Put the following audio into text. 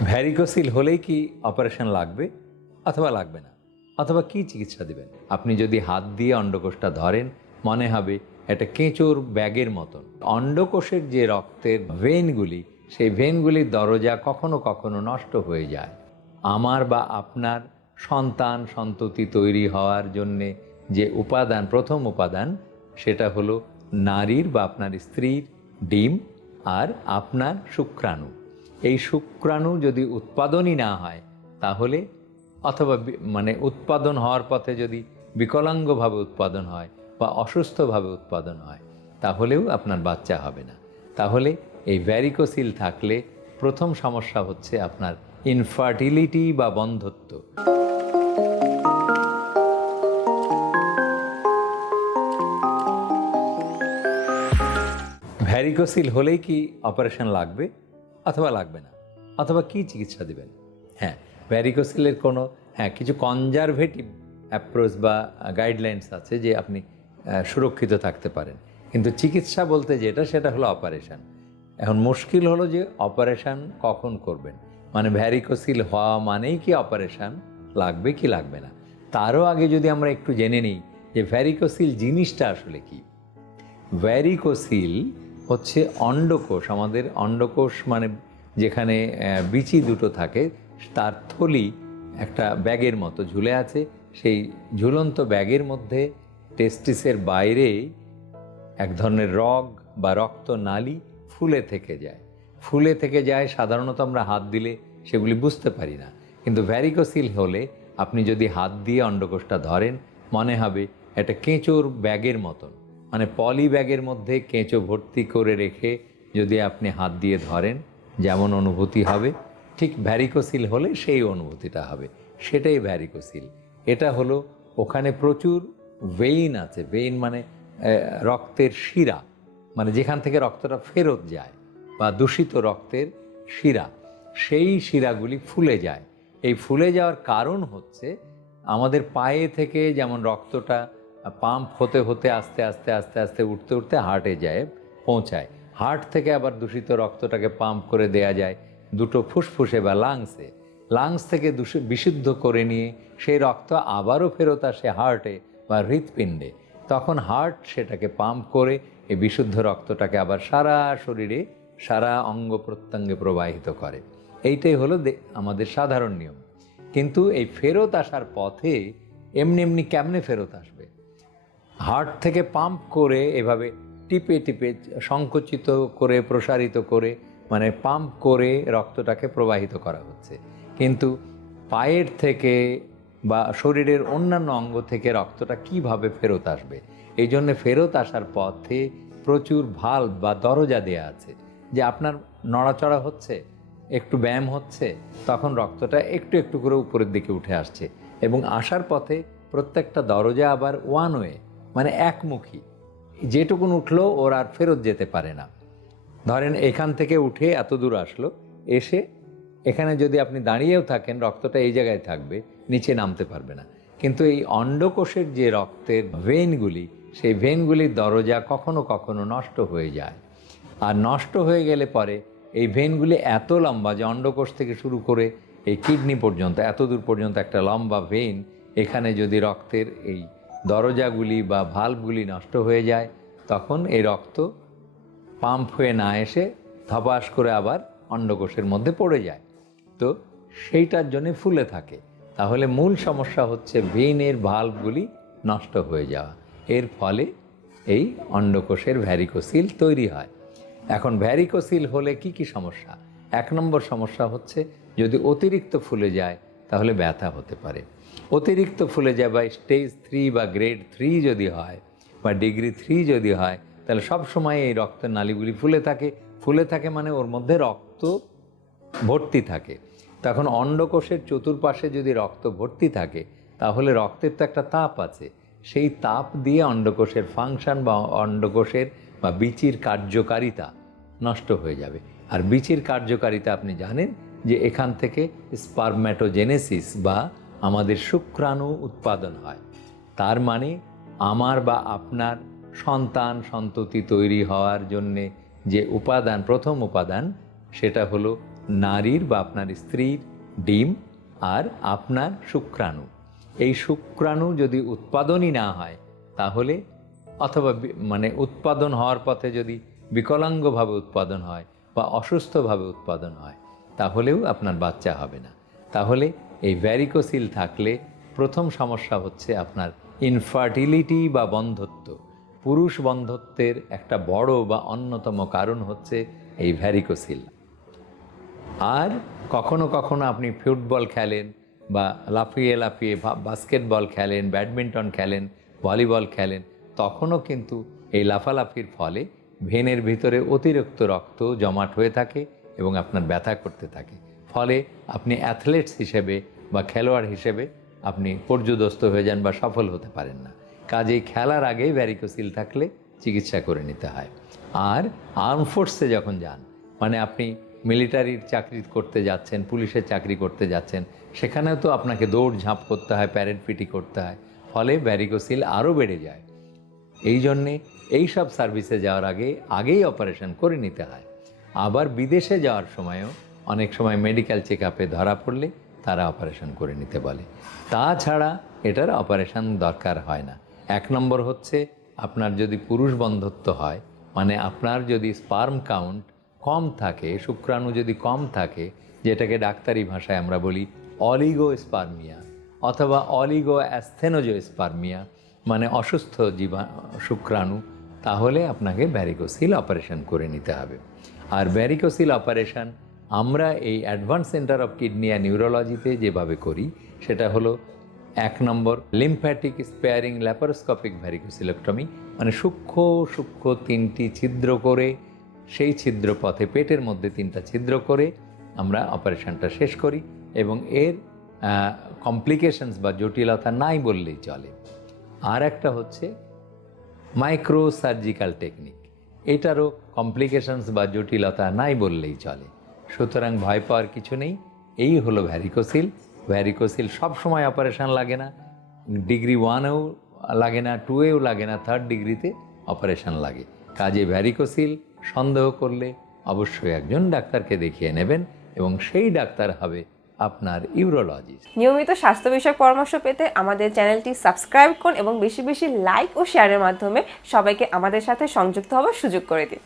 Varicocele হলেই কি operation লাগবে অথবা লাগবে না? অথবা কি চিকিৎসা দিবেন? আপনি যদি হাত দিয়ে অন্ডকোষটা ধরেন, মনে হবে একটা কেঁচোর ব্যাগের মতন। অন্ডকোষের যে রক্তের ভেনগুলি সেই ভেনগুলির দরজা কখনো কখনো নষ্ট হয়ে যায়। আমার বা আপনার সন্তান সন্ততি তৈরি হওয়ার জন্যে যে উপাদান, প্রথম উপাদান, সেটা হলো নারীর বা আপনার স্ত্রীর ডিম আর আপনার শুক্রাণু। এই শুক্রাণু যদি উৎপাদনই না হয়, তাহলে অথবা মানে উৎপাদন হওয়ার পথে যদি বিকলাঙ্গভাবে উৎপাদন হয় বা অসুস্থভাবে উৎপাদন হয়, তাহলেও আপনার বাচ্চা হবে না। তাহলে এই ভ্যারিকোসিল থাকলে প্রথম সমস্যা হচ্ছে আপনার ইনফার্টিলিটি বা বন্ধত্ব। ভ্যারিকোসিল হলেই কি অপারেশন লাগবে? অথবা লাগবে না, অথবা কি চিকিৎসা দিবেন? হ্যাঁ ভ্যারিকোসিলের কোনো হ্যাঁ কিছু কনজারভেটিভ অ্যাপ্রোচ বা গাইডলাইন্স আছে যে আপনি সুরক্ষিত থাকতে পারেন। কিন্তু চিকিৎসা বলতে যেটা, সেটা হলো অপারেশন এখন মুশকিল হলো যে অপারেশন কখন করবেন? মানে ভ্যারিকোসিল হওয়া মানেই কি অপারেশন লাগবে কি লাগবে না? তারও আগে যদি আমরা একটু জেনে নিই যে ভ্যারিকোসিল জিনিসটা আসলে কি? ভ্যারিকোসিল হচ্ছে অন্ডকোষ। আমাদের অন্ডকোষ মানে যেখানে বিচি দুটো থাকে, তার থলি একটা ব্যাগের মতো ঝুলে আছে। সেই ঝুলন্ত ব্যাগের মধ্যে টেস্টিসের বাইরে এক ধরনের রগ বা রক্ত নালী ফুলে থেকে যায়। ফুলে থেকে যায় সাধারণত আমরা হাত দিলে সেগুলি বুঝতে পারি না। কিন্তু ভ্যারিকোসিল হলে আপনি যদি হাত দিয়ে অন্ডকোষটা ধরেন, মনে হবে একটা কেঁচোর ব্যাগের মতন। মানে পলি ব্যাগের মধ্যে কেঁচো ভর্তি করে রেখে যদি আপনি হাত দিয়ে ধরেন, যেমন অনুভূতি হবে, ঠিক ভ্যারিকোসিল হলে সেই অনুভূতিটা হবে। সেটাই ভ্যারিকোসিল এটা হলো ওখানে প্রচুর ভেইন আছে। ভেইন মানে রক্তের শিরা। মানে যেখান থেকে রক্তটা ফেরত যায় বা দূষিত রক্তের শিরা, সেই শিরাগুলি ফুলে যায়। এই ফুলে যাওয়ার কারণ হচ্ছে, আমাদের পায়ে থেকে যেমন রক্তটা পাম্প হতে হতে আস্তে আস্তে আস্তে আস্তে উঠতে উঠতে হার্টে যায়, পৌঁছায়। হার্ট থেকে আবার দূষিত রক্তটাকে পাম্প করে দেয়া যায়, দুটো ফুসফুসে বা লাংসে লাংস থেকে বিশুদ্ধ করে নিয়ে সেই রক্ত আবারও ফেরত আসে হার্টে বা হৃৎপিণ্ডে। তখন হার্ট সেটাকে পাম্প করে এই বিশুদ্ধ রক্তটাকে আবার সারা শরীরে, সারা অঙ্গ প্রত্যঙ্গে প্রবাহিত করে। এইটাই হলো আমাদের সাধারণ নিয়ম। কিন্তু এই ফেরত আসার পথে এমনি এমনি কেমনে ফেরত আসবে? হার্ট থেকে পাম্প করে এভাবে টিপে টিপে সংকুচিত করে, প্রসারিত করে মানে পাম্প করে রক্তটাকে প্রবাহিত করা হচ্ছে। কিন্তু পায়ের থেকে বা শরীরের অন্যান্য অঙ্গ থেকে রক্তটা কীভাবে ফেরত আসবে? এই জন্যে ফেরত আসার পথে প্রচুর ভালো বা দরজা দেয়া আছে যে আপনার নড়াচড়া হচ্ছে, একটু ব্যায়াম হচ্ছে, তখন রক্তটা একটু একটু করে উপরের দিকে উঠে আসছে। এবং আসার পথে প্রত্যেকটা দরজা আবার ওয়ান ওয়ে মানে একমুখী। যেটুকুন উঠল ওর আর ফেরত যেতে পারে না। ধরেন এখান থেকে উঠে এত দূর আসলো, এসে এখানে যদি আপনি দাঁড়িয়েও থাকেন, রক্তটা এই জায়গায় থাকবে, নিচে নামতে পারবে না। কিন্তু এই অন্ডকোষের যে রক্তের ভেনগুলি, সেই ভেনগুলির দরজা কখনো কখনো নষ্ট হয়ে যায়। আর নষ্ট হয়ে গেলে পরে এই ভেনগুলি এত লম্বা যে অন্ডকোষ থেকে শুরু করে এই কিডনি পর্যন্ত, এত দূর পর্যন্ত একটা লম্বা ভেন, এখানে যদি রক্তের এই দরজাগুলি বা ভাল্বগুলি নষ্ট হয়ে যায়, তখন এই রক্ত পাম্প হয়ে না এসে ধপাস করে আবার অন্ডকোষের মধ্যে পড়ে যায়। তো সেইটার জন্য ফুলে থাকে। তাহলে মূল সমস্যা হচ্ছে ভেইনের ভাল্বগুলি নষ্ট হয়ে যাওয়া। এর ফলে এই অন্ডকোষের ভ্যারিকোসিল তৈরি হয়। এখন ভ্যারিকোসিল হলে কি কি সমস্যা? এক নম্বর সমস্যা হচ্ছে যদি অতিরিক্ত ফুলে যায়, তাহলে ব্যথা হতে পারে। অতিরিক্ত ফুলে বা স্টেজ থ্রি বা গ্রেড থ্রি যদি হয় বা ডিগ্রি থ্রি যদি হয়, তাহলে সব সময় এই রক্তের নালীগুলি ফুলে থাকে। ফুলে থাকে মানে ওর মধ্যে রক্ত ভর্তি থাকে। তখন অন্ডকোষের চতুর্পাশে যদি রক্ত ভর্তি থাকে, তাহলে রক্তের তো একটা তাপ আছে। সেই তাপ দিয়ে অন্ডকোষের ফাংশন বা অন্ডকোষের বা বিচির কার্যকারিতা নষ্ট হয়ে যাবে। আর বিচির কার্যকারিতা আপনি জানেন যে এখান থেকে স্পারম্যাটোজেনেসিস বা আমাদের শুক্রাণু উৎপাদন হয়। তার মানে আমার বা আপনার সন্তান সন্ততি তৈরি হওয়ার জন্যে যে উপাদান, প্রথম উপাদান, সেটা হলো নারীর বা আপনার স্ত্রীর ডিম আর আপনার শুক্রাণু। এই শুক্রাণু যদি উৎপাদনই না হয়, তাহলে অথবা মানে উৎপাদন হওয়ার পথে যদি বিকলাঙ্গভাবে উৎপাদন হয় বা অসুস্থভাবে উৎপাদন হয়, তাহলেও আপনার বাচ্চা হবে না। তাহলে এই ভ্যারিকোসিল থাকলে প্রথম সমস্যা হচ্ছে আপনার ইনফার্টিলিটি বা বন্ধত্ব। পুরুষ বন্ধত্বের একটা বড় বা অন্যতম কারণ হচ্ছে এই ভ্যারিকোসিল আর কখনো কখনো আপনি ফুটবল খেলেন বা লাফিয়ে লাফিয়ে বাস্কেটবল খেলেন ব্যাডমিন্টন খেলেন ভলিবল খেলেন, তখনও কিন্তু এই লাফালাফির ফলে ভেনের ভিতরে অতিরিক্ত রক্ত জমাট হয়ে থাকে এবং আপনার ব্যথা করতে থাকে। ফলে আপনি অ্যাথলেটস হিসেবে বা খেলোয়াড় হিসেবে আপনি পর্যুদস্ত হয়ে যান বা সফল হতে পারেন না। কাজেই খেলার আগেই ভ্যারিকোসিল থাকলে চিকিৎসা করে নিতে হয়। আর আর্ম ফোর্সে যখন যান মানে আপনি মিলিটারির চাকরি করতে যাচ্ছেন, পুলিশের চাকরি করতে যাচ্ছেন, সেখানেও তো আপনাকে দৌড় ঝাঁপ করতে হয় প্যারেড পিটি করতে হয়, ফলে ভ্যারিকোসিল আরও বেড়ে যায়। এই জন্যে এই সব সার্ভিসে যাওয়ার আগে আগেই অপারেশন করে নিতে হয়। আবার বিদেশে যাওয়ার সময়ও অনেক সময় মেডিকেল চেক ধরা পড়লে তারা অপারেশন করে নিতে বলে। তাছাড়া এটার অপারেশন দরকার হয় না। এক নম্বর হচ্ছে আপনার যদি পুরুষ বন্ধত্ব হয় মানে আপনার যদি স্পার্ম কাউন্ট কম থাকে, শুক্রাণু যদি কম থাকে, যেটাকে ডাক্তারি ভাষায় আমরা বলি অলিগো স্পার্মিয়া অথবা অলিগো অ্যাস্থেনোজো স্পার্মিয়া মানে অসুস্থ জীবা, শুক্রাণু, তাহলে আপনাকে ব্যারিকোসিল অপারেশন করে নিতে হবে। আর ব্যারিকোসিল অপারেশন আমরা এই advance centre of kidney and নিউরোলজিতে যেভাবে করি, সেটা হলো এক নম্বর লিম্ফ্যাটিক স্পেয়ারিং ল্যাপারোস্কোপিক ভ্যারিকোসিলেক্টমি মানে সূক্ষ্ম সূক্ষ্ম তিনটি ছিদ্র করে, সেই ছিদ্র পথে পেটের মধ্যে তিনটা ছিদ্র করে আমরা অপারেশনটা শেষ করি এবং এর কমপ্লিকেশনস বা জটিলতা নাই বললেই চলে। আর একটা হচ্ছে মাইক্রো সার্জিক্যাল টেকনিক, এটারও কমপ্লিকেশনস বা জটিলতা নাই বললেই চলে। সুতরাং ভয় পাওয়ার কিছু নেই। এই হলো ভ্যারিকোসিল ভ্যারিকোসিল সব সময় অপারেশন লাগে না। ডিগ্রি ওয়ানেও লাগে না, টুয়েও লাগে না থার্ড ডিগ্রিতে অপারেশন লাগে। কাজে ভ্যারিকোসিল সন্দেহ করলে অবশ্যই একজন ডাক্তারকে দেখিয়ে নেবেন এবং সেই ডাক্তার হবে আপনার ইউরোলজিস্ট নিয়মিত স্বাস্থ্য বিষয়ক পরামর্শ পেতে আমাদের চ্যানেলটি সাবস্ক্রাইব করুন এবং বেশি বেশি লাইক ও শেয়ারের মাধ্যমে সবাইকে আমাদের সাথে সংযুক্ত হওয়ার সুযোগ করে দিন।